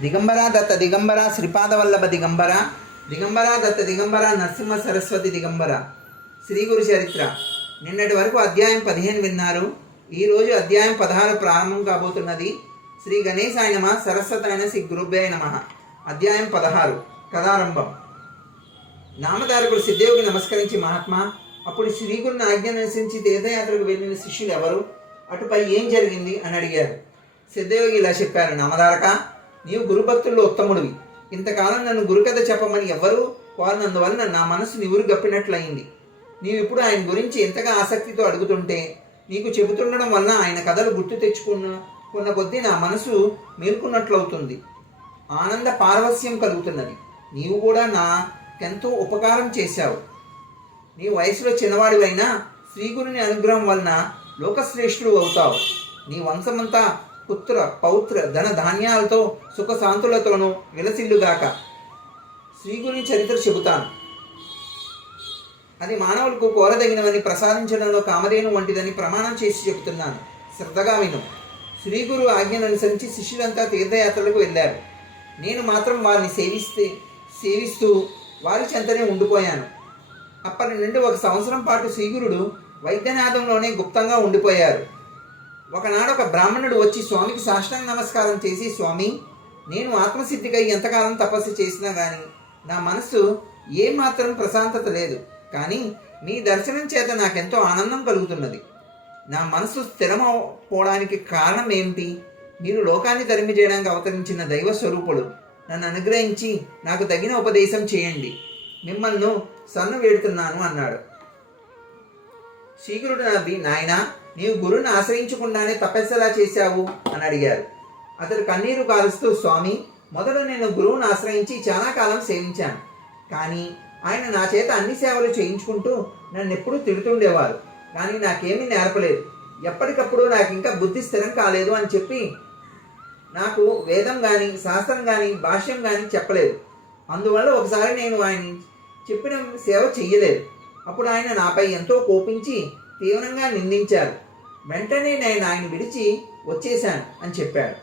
దిగంబర దత్త దిగంబర శ్రీపాదవల్లభ దిగంబర దిగంబర దత్త దిగంబర నరసింహ సరస్వతి దిగంబర శ్రీ గురు చరిత్ర। నిన్నటి వరకు అధ్యాయం పదిహేను విన్నారు. ఈరోజు అధ్యాయం పదహారు ప్రారంభం కాబోతున్నది. శ్రీ గణేశాయ నమ సరస్వతాయన శ్రీ గురుభ్యాయ నమ. అధ్యాయం పదహారు కథారంభం. నామధారకుడు సిద్ధేవుకి నమస్కరించి మహాత్మా అప్పుడు శ్రీగురుని ఆజ్ఞను అనుసరించి తీర్థయాత్రకు వెళ్ళిన శిష్యులు ఎవరు? అటుపై ఏం జరిగింది? అని అడిగారు. సిద్ధయోగి ఇలా చెప్పారు నామధారక నీవు గురుభక్తుల్లో ఉత్తముడివి. ఇంతకాలం నన్ను గురుకథ చెప్పమని ఎవ్వరూ కోరినందువలన నా మనసు నివురు గప్పినట్లయింది. నీవు ఇప్పుడు ఆయన గురించి ఎంతగా ఆసక్తితో అడుగుతుంటే నీకు చెబుతుండడం వలన ఆయన కథలు గుర్తు తెచ్చుకున్న కొన్న కొద్దీ నా మనసు మేల్కొన్నట్లవుతుంది. ఆనంద పారవస్యం కలుగుతున్నది. నీవు కూడా నాకెంతో ఉపకారం చేశావు. నీ వయసులో చిన్నవాడివైనా శ్రీగురుని అనుగ్రహం వలన లోకశ్రేష్ఠుడు అవుతావు. నీ వంశమంతా పుత్ర పౌత్ర ధన ధాన్యాలతో సుఖశాంతులతోనూ విలసిల్లుగాక. శ్రీగురుని చరిత్ర చెబుతాను. అది మానవులకు కోరదగినవని ప్రసాదించడంలో కామధేను వంటిదని ప్రమాణం చేసి చెబుతున్నాను. శ్రద్ధగా విను. శ్రీగురు ఆజ్ఞను అనుసరించి శిష్యులంతా తీర్థయాత్రలకు వెళ్ళారు. నేను మాత్రం వారిని సేవిస్తే సేవిస్తూ వారి చెంతనే ఉండిపోయాను. అప్పటి నుండి ఒక సంవత్సరం పాటు శ్రీగురుడు వైద్యనాథంలోనే గుప్తంగా ఉండిపోయారు. ఒకనాడు ఒక బ్రాహ్మణుడు వచ్చి స్వామికి సాష్టాంగ నమస్కారం చేసి స్వామి నేను ఆత్మసిద్ధికై ఎంతకాలం తపస్సు చేసినా కానీ నా మనస్సు ఏమాత్రం ప్రశాంతత లేదు. కానీ మీ దర్శనం చేత నాకెంతో ఆనందం కలుగుతున్నది. నా మనసు స్థిరమవడానికి కారణం ఏమిటి? మీరు లోకాన్ని తరిమి చేయడానికి అవతరించిన దైవ స్వరూపుడు నన్ను అనుగ్రహించి నాకు తగిన ఉపదేశం చేయండి. మిమ్మల్ని సన్ను వేడుతున్నాను అన్నాడు. శీఘ్రుడు నవ్వి నాయనా నీవు గురుని ఆశ్రయించకుండానే తపస్సెలా చేశావు? అని అడిగారు. అతడు కన్నీరు కాలుస్తూ స్వామి మొదట నేను గురువుని ఆశ్రయించి చాలా కాలం సేవించాను. కానీ ఆయన నా చేత అన్ని సేవలు చేయించుకుంటూ నన్ను ఎప్పుడూ తిడుతుండేవారు. కానీ నాకేమీ నేర్పలేదు. ఎప్పటికప్పుడు నాకు ఇంకా బుద్ధి స్థిరం కాలేదు అని చెప్పి నాకు వేదం కానీ శాస్త్రం కానీ భాష్యం కానీ చెప్పలేదు. అందువల్ల ఒకసారి నేను ఆయన చెప్పిన సేవ చెయ్యలేదు. అప్పుడు ఆయన నాపై ఎంతో కోపించి తీవ్రంగా నిందించారు. వెంటనే నేను ఆయన విడిచి వచ్చేశాను అని చెప్పాడు.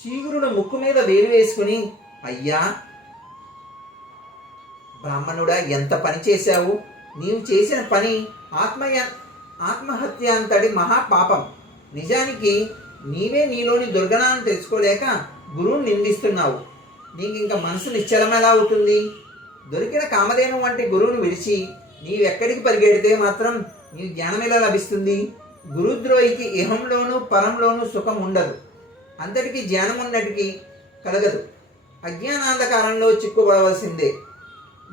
శీఘ్రుడు ముక్కు మీద వేలు వేసుకుని అయ్యా బ్రాహ్మణుడా ఎంత పని చేశావు? నీవు చేసిన పని ఆత్మయ ఆత్మహత్య అంతటి మహాపాపం. నిజానికి నీవే నీలోని దుర్గణాన్ని తెలుసుకోలేక గురువుని నిందిస్తున్నావు. నీకు ఇంకా మనసు నిశ్చలం ఎలా అవుతుంది? దొరికిన కామధేను వంటి గురువుని విడిచి నీవెక్కడికి పరిగెడితే మాత్రం నీకు జ్ఞానం ఎలా లభిస్తుంది? గురుద్రోహికి ఇహంలోనూ పరంలోనూ సుఖం ఉండదు. అంతటికి జ్ఞానం ఉన్నటికి కలగదు. అజ్ఞానాంధకారంలో చిక్కుపడవలసిందే.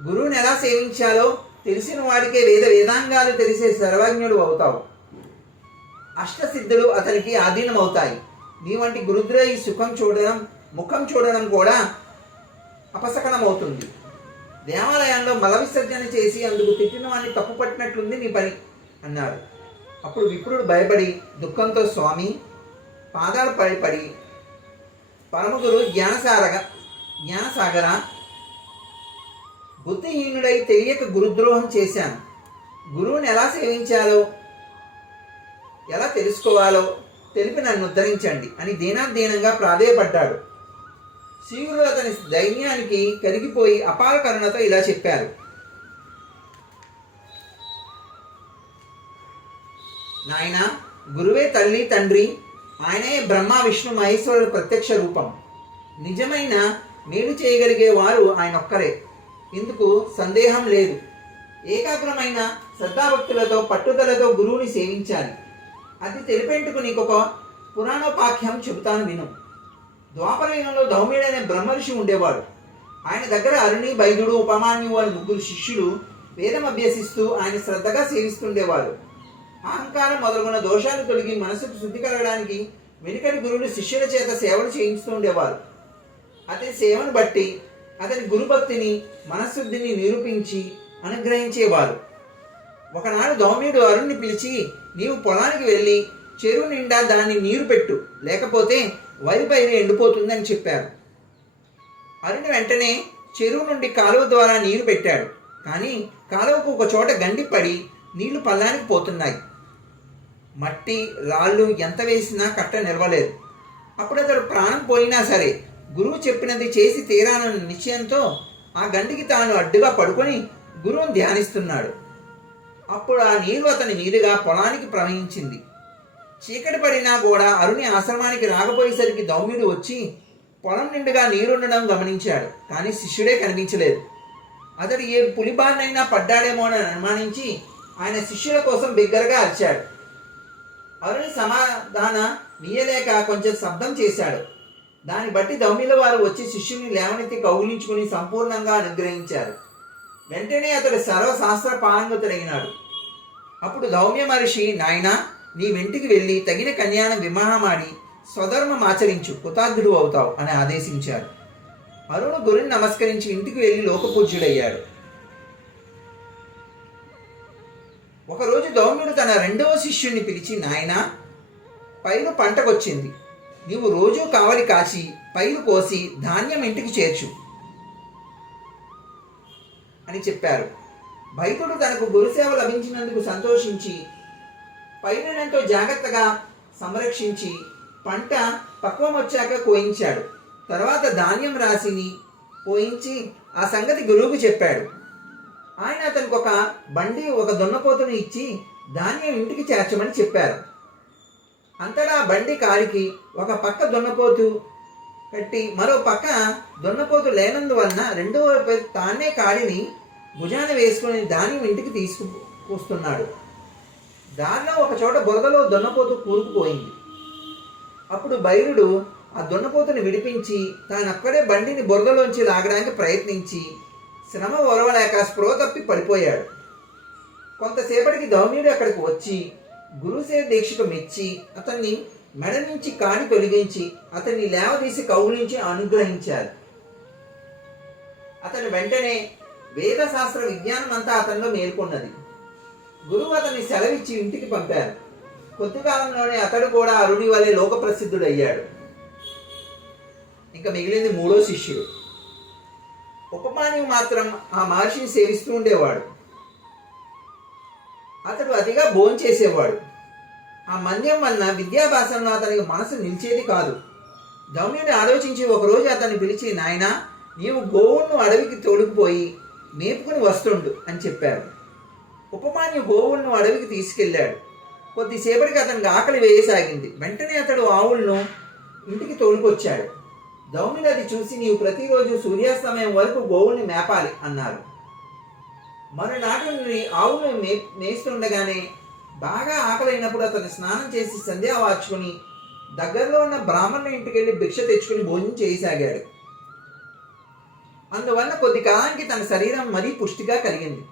గురువుని ఎలా సేవించాలో తెలిసిన వాడికే వేద వేదాంగాలు తెలిసే సర్వజ్ఞుడు అవుతావు. అష్టసిద్ధులు అతనికి ఆధీనమవుతాయి. నీ వంటి గురుద్రోహి సుఖం చూడడం ముఖం చూడడం కూడా అపసకనమవుతుంది దేవాలయంలో మల విసర్జన చేసి అందుకు తిట్టిన వాడిని తప్పు పట్టినట్లుంది నీ పని అన్నాడు. అప్పుడు విప్రుడు భయపడి దుఃఖంతో స్వామి పాదాలు పడి పరమగురు జ్ఞానసారగ జ్ఞానసాగర బుద్ధిహీనుడై తెలియక గురుద్రోహం చేశాను. గురువుని ఎలా సేవించాలో ఎలా తెలుసుకోవాలో తెలిపి నన్ను ఉద్ధరించండి అని దీనాధీనంగా ప్రాధేయపడ్డాడు. శివుడు అతని ధైర్యానికి కరిగిపోయి అపార కరుణతో ఇలా చెప్పారు. నాయన గురువే తల్లి తండ్రి ఆయనే బ్రహ్మ విష్ణు మహేశ్వరుడు ప్రత్యక్ష రూపం. నిజమైన మేలు చేయగలిగే వారు ఆయన ఒక్కరే ఇందుకు సందేహం లేదు. ఏకాగ్రమైన శ్రద్ధాభక్తులతో పట్టుదలతో గురువుని సేవించాలి. అది తెలిపేందుకు నీకు ఒక పురాణోపాఖ్యం చెబుతాను విను. ద్వాపరయుగంలో ధౌమ్యుడైన బ్రహ్మర్షి ఉండేవాడు. ఆయన దగ్గర అరుణి బైదుడు ఉపమాన్యు అని ముగ్గురు శిష్యులు వేదం అభ్యసిస్తూ ఆయన శ్రద్ధగా సేవిస్తుండేవారు. అహంకారం మొదలుగున్న దోషాలు తొలగి మనసుకు శుద్ధి కలగడానికి వెనుకటి గురువులు శిష్యుల చేత సేవలు చేయిస్తూ ఉండేవారు. అతని సేవను బట్టి అతని గురుభక్తిని మనశుద్ధిని నిరూపించి అనుగ్రహించేవారు. ఒకనాడు దౌమ్యుడు అరుణ్ణి పిలిచి నీవు పొలానికి వెళ్ళి చెరువు నిండా దాన్ని నీరు పెట్టు లేకపోతే వరి పైరు ఎండిపోతుందని చెప్పారు. అరుణ్ వెంటనే చెరువు నుండి కాలువ ద్వారా నీరు పెట్టాడు. కానీ కాలువకు ఒక చోట గండి పడి నీళ్ళు పల్లానికి పోతున్నాయి. మట్టి రాళ్ళు ఎంత వేసినా కట్ట నిలవలేదు. అప్పుడు అతడు ప్రాణం పోయినా సరే గురువు చెప్పినది చేసి తీరానన్న నిశ్చయంతో ఆ గంటికి తాను అడ్డుగా పడుకొని గురువుని ధ్యానిస్తున్నాడు. అప్పుడు ఆ నీరు అతని మీదుగా పొలానికి ప్రవహించింది. చీకటి పడినా కూడా అరుణి ఆశ్రమానికి రాకపోయేసరికి దౌమ్యుడు వచ్చి పొలం నిండుగా నీరుండడం గమనించాడు కానీ శిష్యుడే కనిపించలేదు. అతడు ఏ పులిబారినైనా పడ్డాడేమో అని అనుమానించి ఆయన శిష్యుల కోసం బిగ్గరగా అరిచాడు. అరుణి సమాధాన నీయలేక కొంచెం శబ్దం చేశాడు. దాన్ని బట్టి దౌమిల వారు వచ్చి శిష్యుని లేవనెత్తి కౌగిలించుకుని సంపూర్ణంగా అనుగ్రహించారు. వెంటనే అతడు సర్వశాస్త్ర పారంగతుడైనాడు అప్పుడు దౌమ్య మహర్షి నాయన నీ వెంటికి వెళ్ళి తగిన కన్యాన వివాహమాడి స్వధర్మం ఆచరించు కృతార్థుడు అవుతావు అని ఆదేశించారు. అరుణ్ గురుని నమస్కరించి ఇంటికి వెళ్ళి లోకపూజ్యుడయ్యాడు. ఒకరోజు దౌమ్యుడు తన రెండవ శిష్యుణ్ణి పిలిచి నాయన పైరు పంటకొచ్చింది. నీవు రోజూ కావలి కాచి పైరు కోసి ధాన్యం ఇంటికి చేర్చు అని చెప్పారు. బైకుడు తనకు గురుసేవ లభించినందుకు సంతోషించి పైరునెంతో జాగ్రత్తగా సంరక్షించి పంట పక్వం వచ్చాక కోయించాడు. తర్వాత ధాన్యం రాసిని పోయించి ఆ సంగతి గురువుకు చెప్పాడు. ఆయన అతనికి ఒక బండి ఒక దున్నపోతును ఇచ్చి ధాన్యం ఇంటికి చేర్చమని చెప్పారు. అంతటా బండి కాలికి ఒక పక్క దున్నపోతు కట్టి మరో పక్క దున్నపోతు లేనందువలన రెండో తానే కాడిని భుజాన వేసుకుని ధాన్యం ఇంటికి తీసుకుపోస్తున్నాడు. దానిలో ఒక చోట బురదలో దున్నపోతు కూరుకుపోయింది. అప్పుడు బైరుడు ఆ దున్నపోతుని విడిపించి తాను అక్కడే బండిని బురదలోంచి లాగడానికి ప్రయత్నించి శ్రమ ఒలవలేక స్పృహ తప్పి పడిపోయాడు. కొంతసేపటికి దౌమ్యుడు అక్కడికి వచ్చి గురుసేవ దీక్షకు మెచ్చి అతన్ని మెడ నుంచి కాణి తొలగించి అతన్ని లేవదీసి కౌగులించి అనుగ్రహించారు అతను వెంటనే వేదశాస్త్ర విజ్ఞానం అంతా అతనిలో మేల్కొన్నది. గురువు అతన్ని సెలవిచ్చి ఇంటికి పంపారు కొద్ది కాలంలోనే అతడు కూడా అరుణి వలె లోక ప్రసిద్ధుడయ్యాడు ఇంకా మిగిలింది మూడో శిష్యుడు. ఉపమాన్యు మాత్రం ఆ మహర్షిని సేవిస్తూ ఉండేవాడు. అతడు అతిగా భోంచేసేవాడు ఆ మన్యం వలన విద్యాభాసంలో అతనికి మనసు నిలిచేది కాదు. గౌమ్యుని ఆలోచించి ఒకరోజు అతన్ని పిలిచి నాయనా నీవు గోవును అడవికి తోడుకుపోయి మేపుకుని వస్తుండు అని చెప్పారు ఉపమాన్యు గోవులను అడవికి తీసుకెళ్ళాడు. కొద్దిసేపటికి అతనికి ఆకలి వేయసాగింది. వెంటనే అతడు ఆవులను ఇంటికి తోలుకొచ్చాడు. దౌమినది చూసి నీవు ప్రతిరోజు సూర్యాస్తమయం వరకు గోవుల్ని మేపాలి అన్నారు. మరునాటి నుండి ఆవులను మే మేస్తుండగానే బాగా ఆకలైనప్పుడు అతను స్నానం చేసి సంధ్యా వార్చుకుని దగ్గరలో ఉన్న బ్రాహ్మణ ఇంటికి వెళ్ళి భిక్ష తెచ్చుకుని భోజనం చేయసాగాడు. అందువల్ల కొద్ది కాలానికి తన శరీరం మరీ పుష్టిగా కలిగింది.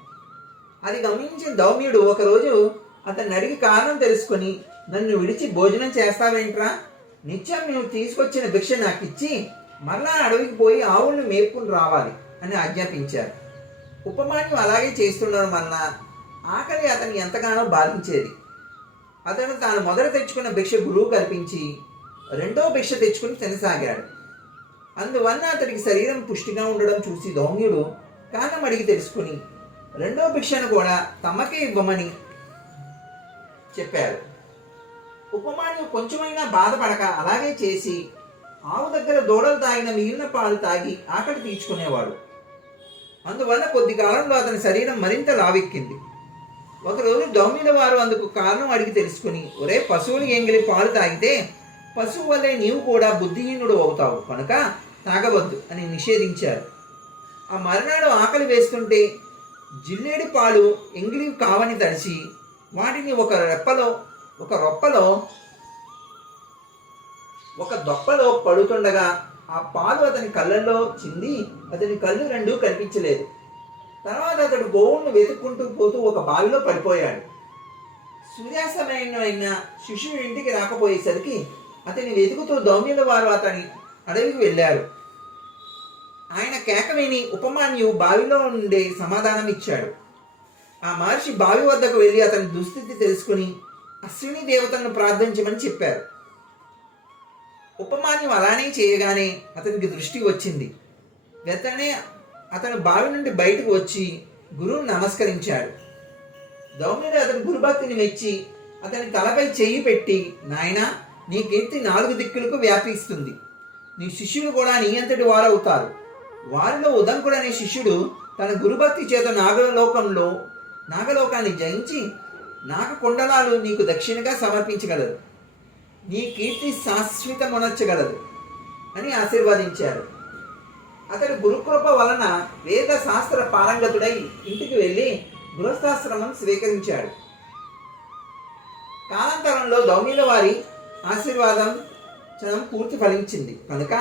అది గమనించిన దౌమ్యుడు ఒకరోజు అతన్ని అడిగి కారణం తెలుసుకొని నన్ను విడిచి భోజనం చేస్తావేంట్రా? నిత్యం నువ్వు తీసుకొచ్చిన భిక్ష నాకు ఇచ్చి మరలా అడవికి పోయి ఆవులను మేపుకుని రావాలి అని ఆజ్ఞాపించారు. ఉపమాన్యం అలాగే చేస్తుండడం వలన ఆకలి అతన్ని ఎంతగానో బాధించేది. అతను తాను మొదట తెచ్చుకున్న భిక్ష గురువు కల్పించి రెండో భిక్ష తెచ్చుకుని తినసాగాడు. అందువల్ల అతడికి శరీరం పుష్టిగా ఉండడం చూసి దౌమ్యుడు కారణం అడిగి తెలుసుకుని రెండో భిక్షను కూడా తమకే ఇవ్వమని చెప్పారు. ఉపమాను కొంచెమైనా బాధపడక అలాగే చేసి ఆవు దగ్గర దూడలు తాగిన మిగిలిన పాలు తాగి ఆకలి తీర్చుకునేవాడు. అందువల్ల కొద్ది కాలంలో అతని శరీరం మరింత లావెక్కింది. ఒకరోజు దౌమ్యుల వారు అందుకు కారణం అడిగి తెలుసుకుని ఒరే పశువులు ఎంగిలి పాలు తాగితే పశువు వల్లే నీవు కూడా బుద్ధిహీనుడు అవుతావు కనుక తాగవద్దు అని నిషేధించారు. ఆ మరునాడు ఆకలి వేస్తుంటే జిల్లేడి పాలు ఎంగిలి కావని తడిచి వాటిని ఒక రెప్పలో ఒక రొప్పలో ఒక దొప్పలో పడుతుండగా ఆ పాలు అతని కళ్ళల్లో చింది అతని కళ్ళు రెండు కనిపించలేదు. తర్వాత అతడు గోవును వెతుక్కుంటూ పోతూ ఒక బావిలో పడిపోయాడు. సూర్యాస్తమయమైన శిష్యుడు ఇంటికి రాకపోయేసరికి అతని వెతుకుతూ దౌమ్యుల వారు అతని అడవికి వెళ్ళారు. ఆయన కేక విని ఉపమాన్యు బావిలో ఉండే సమాధానం ఇచ్చాడు ఆ మహర్షి బావి వద్దకు వెళ్ళి అతని దుస్థితి తెలుసుకుని అశ్విని దేవతలను ప్రార్థించమని చెప్పారు. ఉపమాన్యం అలానే చేయగానే అతనికి దృష్టి వచ్చింది. వెంటనే అతను బావి నుండి బయటకు వచ్చి గురువుని నమస్కరించాడు. దౌమ్యుడు అతని గురుభక్తిని మెచ్చి అతని తలపై చెయ్యి పెట్టి నాయనా నీ కీర్తి నాలుగు దిక్కులకు వ్యాపిస్తుంది. నీ శిష్యులు కూడా నీ అంతటి వారవుతారు. వారిలో ఉదంకుడనే శిష్యుడు తన గురుభక్తి చేత నాగలోకంలో నాగలోకాన్ని జయించి నాకు కుండలాలు నీకు దక్షిణగా సమర్పించగలదు నీ కీర్తి శాశ్వతమునర్చగలదు అని ఆశీర్వదించారు. అతడు గురుకృప వలన వేద శాస్త్ర పారంగతుడై ఇంటికి వెళ్ళి గృహస్థాశ్రమం స్వీకరించాడు. కాలాంతరంలో దౌమిల వారి ఆశీర్వాదం చదం పూర్తి ఫలించింది. కనుక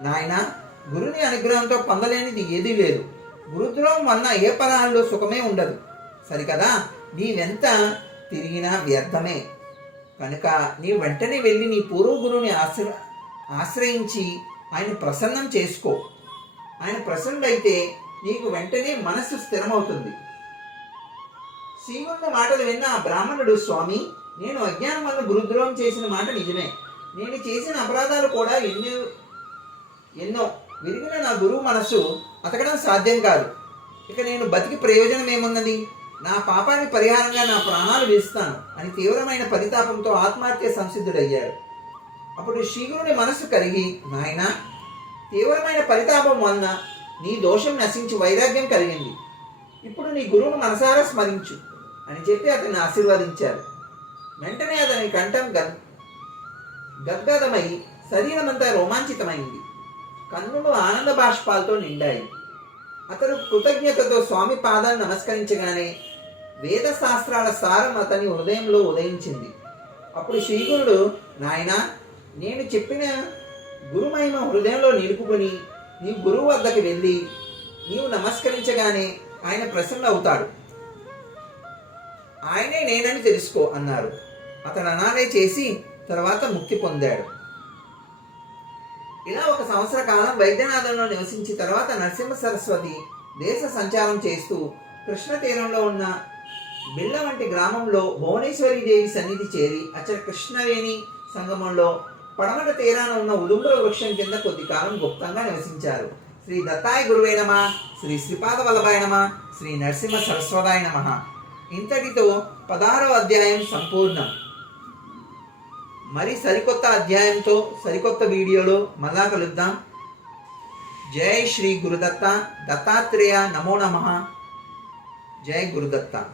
నాయన గురుని అనుగ్రహంతో పొందలేనిది ఏదీ లేదు. గురుద్రోహం వలన ఏ పరాల్లో సుఖమే ఉండదు. సరికదా? నీవెంత తిరిగినా వ్యర్థమే. కనుక నీ వెంటనే వెళ్ళి నీ పూర్వ గురువుని ఆశ్ర ఆశ్రయించి ఆయన ప్రసన్నం చేసుకో. ఆయన ప్రసన్నుడైతే నీకు వెంటనే మనస్సు స్థిరమవుతుంది. శ్రీగుండ మాటలు విన్న ఆ బ్రాహ్మణుడు స్వామి నేను అజ్ఞానం వల్ల గురుద్రోహం చేసిన మాట నిజమే. నేను చేసిన అపరాధాలు కూడా ఎన్నో ఎన్నో విరిగిన నా గురువు మనస్సు అతకడం సాధ్యం కాదు. ఇక నేను బతికి ప్రయోజనం ఏమున్నది నా పాపానికి పరిహారంగా నా ప్రాణాలు వేస్తాను. అని తీవ్రమైన పరితాపంతో ఆత్మహత్య సంసిద్ధుడయ్యాడు. అప్పుడు శ్రీగురుని మనస్సు కరిగి నాయన తీవ్రమైన పరితాపం వలన నీ దోషం నశించి వైరాగ్యం కలిగింది. ఇప్పుడు నీ గురువును మనసారా స్మరించు అని చెప్పి అతన్ని ఆశీర్వదించారు వెంటనే అతని కంఠం గద్ గద్గదమై శరీరమంతా రోమాంచితమైంది. కన్నులు ఆనంద బాష్పాలతో నిండాయి. అతడు కృతజ్ఞతతో స్వామి పాదాలు నమస్కరించగానే వేద శాస్త్రాల సారం అతని హృదయంలో ఉదయించింది. అప్పుడు శ్రీగురుడు నాయనా నేను చెప్పిన గురుమహిమ హృదయంలో నిలుపుకొని నీ గురువు వద్దకు వెళ్ళి నీవు నమస్కరించగానే ఆయన ప్రసన్న అవుతాడు. ఆయనే నేనని తెలుసుకో అన్నారు. అతడు అనాలే చేసి తర్వాత ముక్తి పొందాడు. ఇలా ఒక సంవత్సర కాలం వైద్యనాథంలో నివసించి తర్వాత నరసింహ సరస్వతి దేశ సంచారం చేస్తూ కృష్ణ తీరంలో ఉన్న బిళ్ళ వంటి గ్రామంలో భువనేశ్వరి దేవి సన్నిధి చేరి అచ్చట కృష్ణవేణి సంగమంలో పడమట తీరాన ఉన్న ఉదుంబర వృక్షం కింద కొద్ది కాలం గుప్తంగా నివసించారు. శ్రీ దత్తాయ గురువే నమ శ్రీ శ్రీపాద వల్లభాయ నమ శ్రీ నరసింహ సరస్వతాయ నమ. ఇంతటితో పదహారవ అధ్యాయం సంపూర్ణం. మరి సరికొత్త అధ్యాయంతో సరికొత్త వీడియోలో మళ్ళా కలుద్దాం. జై శ్రీ గురుదత్త దత్తాత్రేయ నమో నమ. జై గురుదత్త.